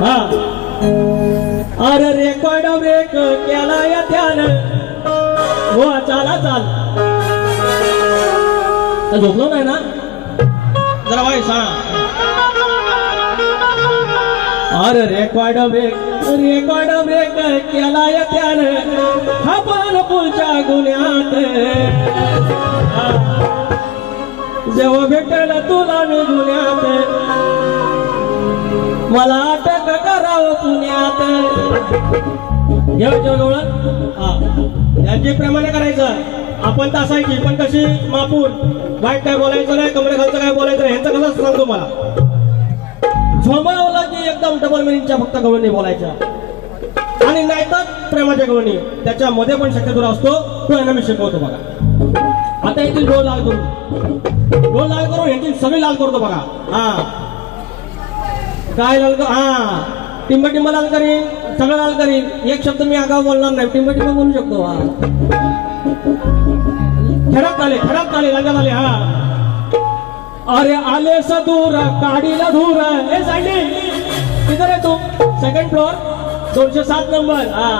हा अरे record break केला या ध्यान हो चाला चाल झोपलो नाही ना जरा वाई सांग अरे रेकॉर्ड ब्रेक केला या त्यान हा पण पुढच्या गुन्ह्यात जेव्हा भेटल तुला मी गुन्ह्यात मला अटक करावं पुण्यात जवळ हा त्यांची प्रमाणे करायचं आपण तासायची पण कशी मापून वाईट काय बोलायचं नाही कमरे खालचं काय बोलायचं नाही ह्यांचं कसं सांगतो मला झोमावला की एकदम डबल मिनिटच्या फक्त गवळणी बोलायच्या आणि नाहीतर प्रेमाच्या गवळणी त्याच्यामध्ये पण शक्यतो असतो तो यांना मी शिकवतो बघा आता येथील डोळ लाल करून यांची सगळी लाल करतो बघा हा काय लाल हा टिंब लाल करीन सगळं लाल करीन एक शब्द मी आगाव बोलणार नाही टिंब बोलू शकतो हा खडक आले रंगात आले हा अरे आले सदूर काडीला धूर हे सांडी किधर आहे तू सेकंड फ्लोर 207 नंबर हा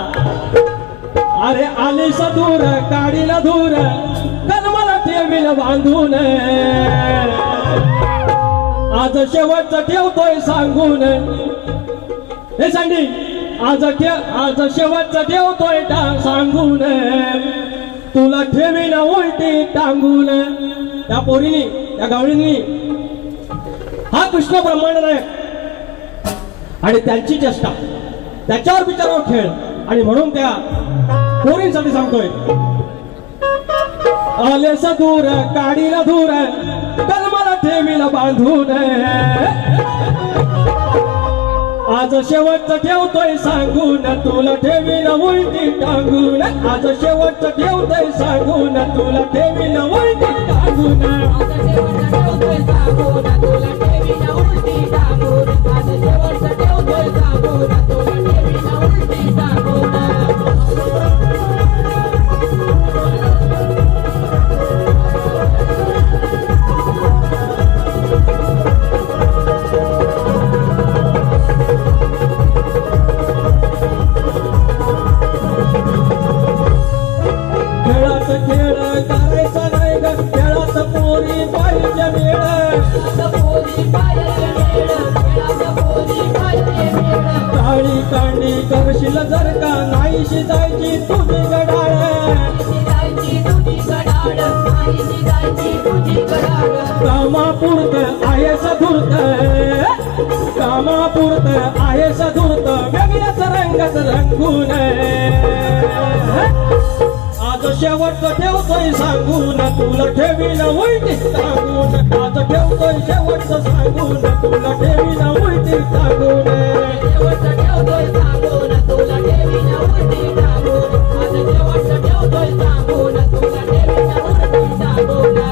अरे आले सदूर काडीला धूर तर मला ठेवील बांधून आज शेवटचं ठेवतोय सांगून हे सांडी आज शेवटचं ठेवतोय सांगून तुला ठेवीन उलटी टांगून त्या पोरीनी त्या गवळींनी हा कृष्ण ब्रह्मांड नायक आणि त्यांची चेष्टा त्याच्यावर विचारावर खेळ आणि म्हणून त्या पोरींसाठी सांगतोय आले सदूर काडीला धूर कलमाला ठेवीला बांधून आज शेवटचं ठेवतोय सांगून तुला ठेवीला उलटी टांगून आज शेवटचं ठेवतोय सांगून तुला ठेवीला उलटी टांगून आज शेवटचं ठेवतोय सांगून तुला ठेवीला उलटी टांगून आज शेवटचं ठेवतोय सांगून तुला ठेवीला उलटी टांगून करशील जर का नाही शिजायची तुझी गडाळ कामापुरत आहे सधूर्त कामापुरत आहे सधूर्त वेगळ्याच रंगात रंगून आज शेवटचं ठेवतोय सांगून तुला ठेवीन उलटी सांगून आज ठेवतोय शेवटचं सांगून तुला ठेवीन उलटी सांगून शेवटचं ठेवतोय सांगून तुला ठेवीन उलटी सांगून आज शेवटचं ठेवतोय सांगून तुला ठेवीन उलटी सांगून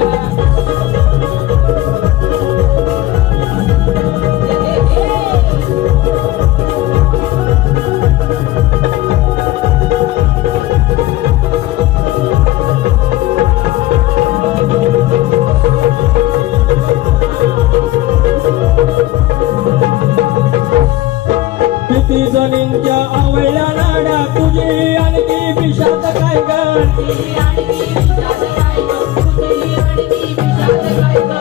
किती जणींच्या आवळ्या नाड्या तुझी आणखी विषाद काय ग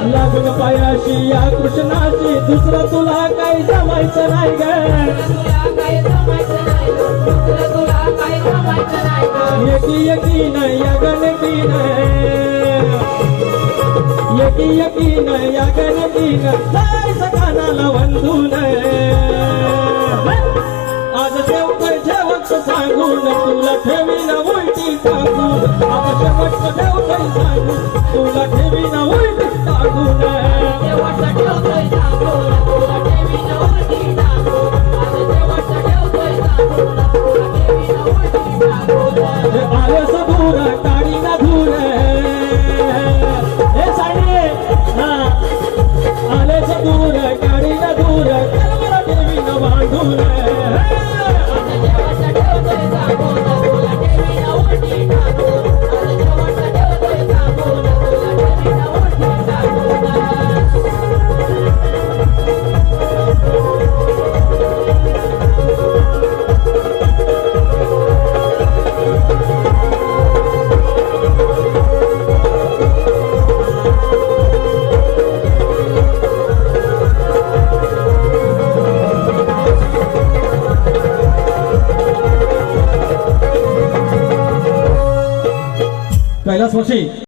लग्न पायाशी या कृष्णाची दुसरं तुला काही जमायचं नाही ग एकी नाही या गणकीन एकी नाही या गणकीन जायचं कानाला वंधून आज शेवटचं शेवटचं सांगून तुला ठेवीन उलटी टाकून आज शेवटचं ठेवतोय सांगून तुला ठेवीन उलटी टाकून शेवटचं ठेवतोय सांगून तुला ठेवीन उलटी टाकून आज शेवटचं ठेवतोय सांगून तुला ठेवीन उलटी टाकून आले सदूर काडीला धूर हे साडे हा आले सदूर काडीला धूर कलमाला ठेवीन बांधून कैलासवासी